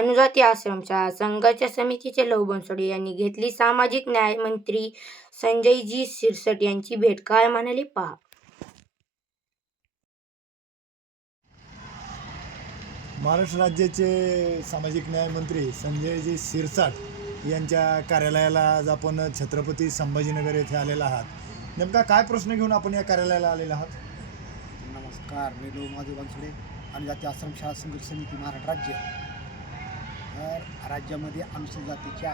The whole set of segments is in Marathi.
अनुजाती आश्रमशाळा संघाच्या समितीचे लव बनसोडे यांनी घेतली. सामाजिक न्याय मंत्री संजयजी शिरसाट यांची भेट काय म्हणाले पहा. महाराष्ट्र राज्याचे सामाजिक न्याय मंत्री संजयजी शिरसाट यांच्या कार्यालयाला आज आपण छत्रपती संभाजीनगर येथे आलेला आहात. नेमका काय प्रश्न घेऊन आपण या कार्यालयाला आलेला आहात? नमस्कार मी लो माधव बनसोडे आणि जाती आश्रमशाळा संघर्ष समिती महाराष्ट्र राज्य. राज्यामध्ये अनुसूचित जातीच्या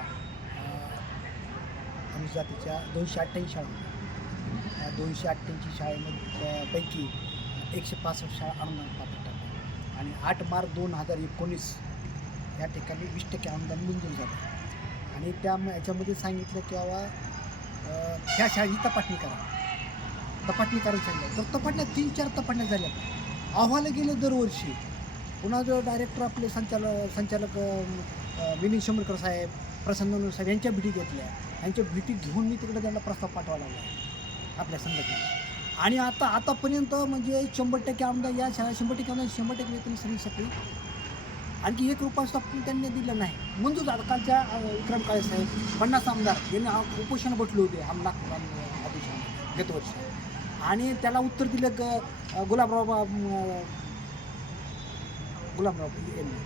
अनुसूचित जातीच्या दोनशे अठ्ठ्याऐंशी शाळा होत्या. त्या दोनशे अठ्ठ्याऐंशी शाळेमध्ये पैकी एकशे पासष्ट शाळा अनुदान पात्र ठरल्या. आणि आठ मार्च दोन हजार एकोणीस या ठिकाणी वीस टक्के अनुदान मंजूर झालं. आणि त्या याच्यामध्ये सांगितलं की बाबा ह्या शाळेची तपासणी करा. तपासणी करायला सांगितलं. तर तपासण्या तीन चार तपासण्या झाल्या. अहवाला गेले दरवर्षी. पुन्हा जो डायरेक्टर आपले संचालक संचालक विनीत शंभरकर साहेब प्रसन्न साहेब यांच्या भेटी घेतल्या. यांच्या भेटी घेऊन मी तिकडे त्यांना प्रस्ताव पाठवा लागला. आपल्या संघटनेत आणि आता आतापर्यंत म्हणजे शंभर टक्के आमदार या शाळा शंभर टक्के आमदार शंभर टक्के वेतन सर्व्हिससाठी आणखी एक रुपया पण त्यांनी दिलं नाही. मंजूर झालं कालच्या विक्रम काळे साहेब पन्नास आमदार यांनी उपोषण बटले होते. आमदार नागपूर गत आणि त्याला उत्तर दिलं ग गुलाबराव गुलाबराव यांनी.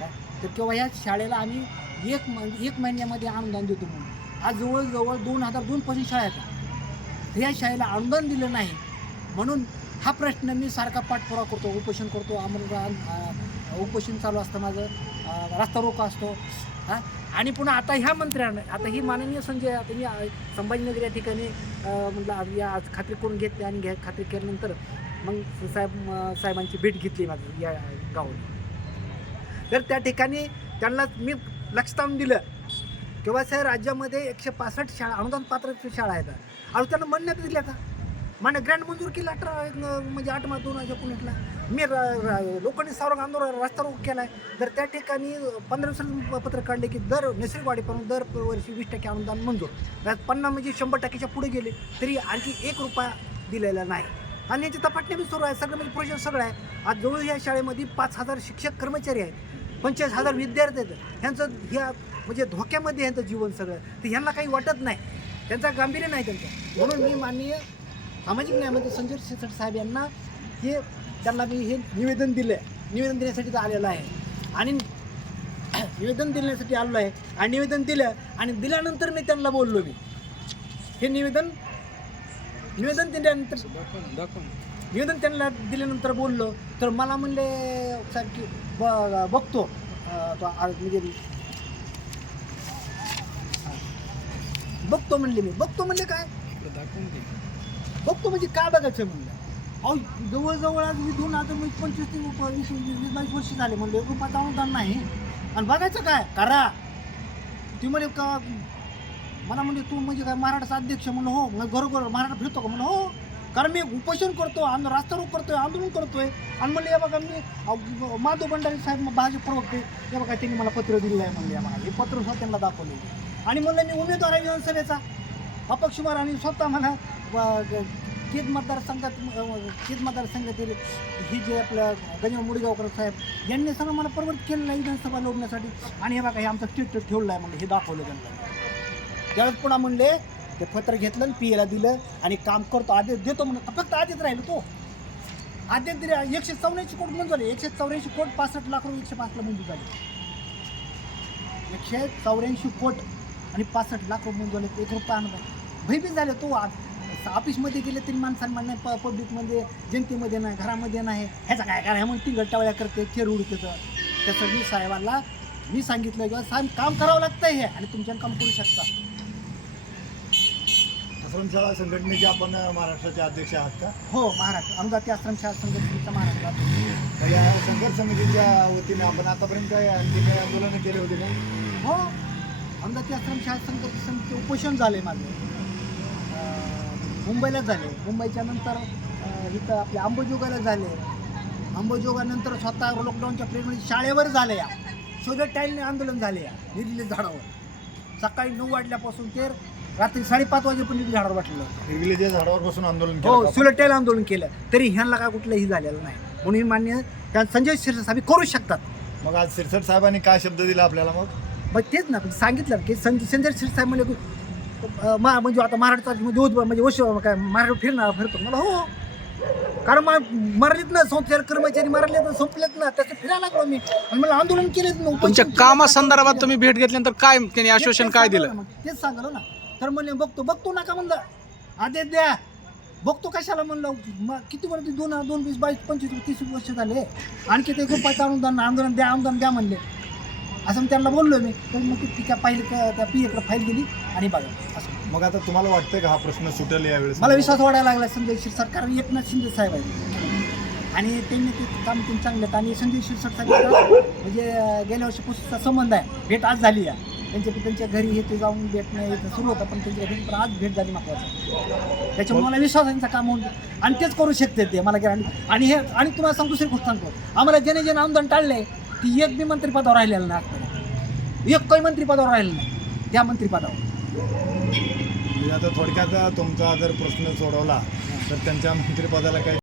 काय? तर किंवा ह्या शाळेला आम्ही एक म एक महिन्यामध्ये अनुदान देतो म्हणून. आज जवळजवळ दोन हजार दोनपासून शाळा आहेत. ह्या या शाळेला अनुदान दिलं नाही. म्हणून हा प्रश्न मी सारखा पाठपुरा करतो उपोषण करतो. आमरण उपोषण चालू असतं माझं. रस्ता रोको असतो. हां? आणि पुन्हा आता ह्या मंत्र्यानं आता ही माननीय संजय आता मी संभाजीनगर या ठिकाणी म्हटलं आज या आज खात्री करून घेतली आणि घ्या खात्री केल्यानंतर मग साहेब साहेबांची भेट घेतली माझी या गावाने तर त्या ठिकाणी त्यांना मी लक्ष लावून दिलं किंवा साहेब राज्यामध्ये एकशे पासष्ट शाळा अनुदान पात्र शाळा आहेत. आणि त्यांना म्हणण्यात दिल्या का माने ग्रँड मंजूर केला अठरा म्हणजे आठ मार्च दोन हजार एकोणीसला. मी र- लोकांनी सावरंग आंदोलन रस्ता रोक केला आहे तर त्या ठिकाणी पंधरा दिवसांनी पत्र काढले की दर नैसर्गिक दर वर्षी वीस टक्के अनुदान मंजूर. पन्नास म्हणजे शंभर टक्क्याच्या पुढे गेले तरी आणखी एक रुपया दिलेला नाही. आणि याची तपासणी बी सुरू आहे. सगळं म्हणजे प्रोजेक्ट सगळं आहे. आज जवळ या शाळेमध्ये पाच हजार शिक्षक कर्मचारी आहेत. पंचेचाळीस हजार विद्यार्थी आहेत. ह्यांचं ह्या म्हणजे धोक्यामध्ये ह्यांचं जीवन सगळं तर ह्यांना काही वाटत नाही. त्यांचा गांभीर्य नाही त्यांचं. म्हणून मी माननीय सामाजिक न्यायमंत्री संजय शिरसाट साहेब यांना हे त्यांना मी हे निवेदन दिलं आहे निवेदन देण्यासाठी तर आलेलं आहे. आणि निवेदन देण्यासाठी आलेलो आहे. आणि निवेदन दिलं आणि दिल्यानंतर मी त्यांना बोललो मी. हे निवेदन निवेदन दिल्यानंतर निवेदन त्यांना दिल्यानंतर बोललो तर मला म्हणले साहेब की ब बघतो. म्हणजे बघतो म्हणले मी. बघतो म्हणले काय? बघतो म्हणजे काय बघायचं म्हणलं. अहो जवळजवळ आज मी दोन हजार वीस पंचवीस ते वीस वीस वीस बावीस वर्ष झाले म्हणलं रुपयाचं अनुदान नाही. आणि बघायचं काय? करा. ती म्हणे का मला म्हणजे तू म्हणजे काय महाराष्ट्राचा अध्यक्ष म्हणलं हो मग घरोघर महाराष्ट्र फिरतो का म्हणलं हो. कारण मी उपोषण करतो आंदो रास्ता रोक करतोय आंदोलन करतोय. आणि म्हणलं या बघा मी माधव भंडारी साहेब मग भाजप प्रवक्ते हे बघा त्यांनी मला पत्र दिलं आहे म्हणलं या मला हे पत्र सुद्धा त्यांना दाखवले आणि म्हणलं मी उमेदवार आहे विधानसभेचा. अपक्ष उमेदवार आणि स्वतः मला केद मतदारसंघात केद मतदारसंघातील ही जे आपलं गंजा मुडगावकर साहेब यांनी सगळं मला प्रवृत्त केलेलं आहे विधानसभा लढण्यासाठी. आणि हे बघा हे आमचं स्टेट ठेवलं आहे म्हणलं हे दाखवलं त्यांना. त्यावेळेस पुन्हा म्हणले ते पत्र घेतलं आणि पी एला दिलं आणि काम करतो आदेश देतो म्हणून. फक्त आदेश राहिलो तो. आदेश दिले एकशे चौऱ्याऐंशी कोट मंजूर झाले. एकशे चौऱ्याऐंशी कोट पासष्ट लाख रुपये एकशे पाचला मंजूर झाले. एकशे चौऱ्याऐंशी कोट आणि पासष्ट लाख रुपये मंजूर झाले. एक रुपया आणला भयभीत झाले तो. आ- ऑफिसमध्ये गेले तरी माणसांना नाही प पब्लिकमध्ये जनतेमध्ये नाही घरामध्ये नाही. ह्याचा काय करा म्हणून ती गटावळ्या करते खेळ उडते त्याचं मी साहेबांना मी सांगितलं किंवा साहेब काम करावं लागतं हे आणि तुमच्या काम करू शकता. आश्रमशाळा संघटनेचे आपण महाराष्ट्राचे अध्यक्ष आहात का? हो महाराष्ट्र अनुजाती आश्रमशाळा संघटनेचा महाराष्ट्रात तर या संघर्ष समितीच्या वतीने आपण आतापर्यंत काय आणखी काही आंदोलनं केले होते का? हो. अनुजाती आश्रमशाळा संघटने समिती उपोषण झाले माझे. अं, मुंबईला झाले. मुंबईच्या नंतर अं, इथं आपले अंबोजोगाला झाले. अंबोजोगानंतर स्वतः लॉकडाऊनच्या पिरियडमध्ये शाळेवर झाले या. शोधत टाईलने आंदोलन झाले या. निर्ली झाडावर. सकाळी नऊ वाजल्यापासून ते रात्री साडेपाच वाजेपर्यंत झाडावर वाटलेलं हिरविलेच्या झाडावर बसून आंदोलन केलं हो का? सुलटेल आंदोलन केलं. तरी ह्यांना काय कुठलंही झालेलं नाही. म्हणून मान्य त्या संजय शिरसाट साहेब करू शकतात. मग आज सिरसट साहेबांनी काय शब्द दिला आपल्याला मग? मग तेच ना पण सांगितलं की संजय संजय शिरसाहेब म्हणले की, अं, मा म्हणजे आता महाराष्ट्रात म्हणजे उद्भव म्हणजे वश काय महाराष्ट्र फिरणार फिरतो. मला हो. कारण मा मारलीत ना संस्थेचे कर्मचारी मारले तर संपलेत ना त्याचं फिरायला लागलो मी. आणि मला आंदोलन केलेत ना उपोषण तुमच्या केलं. कामासंदर्भात तुम्ही भेट घेतल्यानंतर काय त्यांनी आश्वासन काय दिलं? ना मग, तेच सांगलो ना. तर म्हणले बघतो बघतो नका म्हणलं. आदेश द्या. बघतो कशाला म्हणलं. मग किती म्हणते दोन दोन वीस बावीस पंचवीस तीस वर्ष झाले. आणखी ते रुपयाचं अनुदान अनुदान द्या अनुदान द्या म्हणले. असं मी त्यांना बोललो मी. तर मग ती तिच्या पाहिली त्या पी एकडे फाईल गेली. आणि बघा असं. मग आता तुम्हाला वाटतंय का हा प्रश्न सुटेल यावेळेस? मला विश्वास वाढायला लागला. संजय शिरसाट कारण एकनाथ शिंदे साहेब आहेत. आणि त्यांनी ते काम त्यांनी चांगले आणि संजय शिरसाट साहेब म्हणजे अं, गेल्या वर्षीपासूनचा संबंध आहे. भेट आज झाली आहे. त्यांच्या त्यांच्या घरी हे ते जाऊन भेटणं येतं सुरू होतं पण त्यांच्या घरी पण आज भेट झाली महत्वाचं त्याच्यामुळे मला विश्वास आहे त्यांचं काम होऊन आणि तेच करू शकते ते मला गॅरंटी आणि हे आणि तुम्हाला सांगतो दुसरी गोष्ट सांगतो. आम्हाला ज्याने ज्याने आमदार टाळले ती एक बी मंत्रिपदावर राहिलेलं नाही आजपर्यंत. एक काही मंत्रिपदावर राहिलं नाही. त्या मंत्रिपदावर. म्हणजे आता थोडक्यात तुमचा जर प्रश्न सोडवला तर त्यांच्या मंत्रिपदाला काही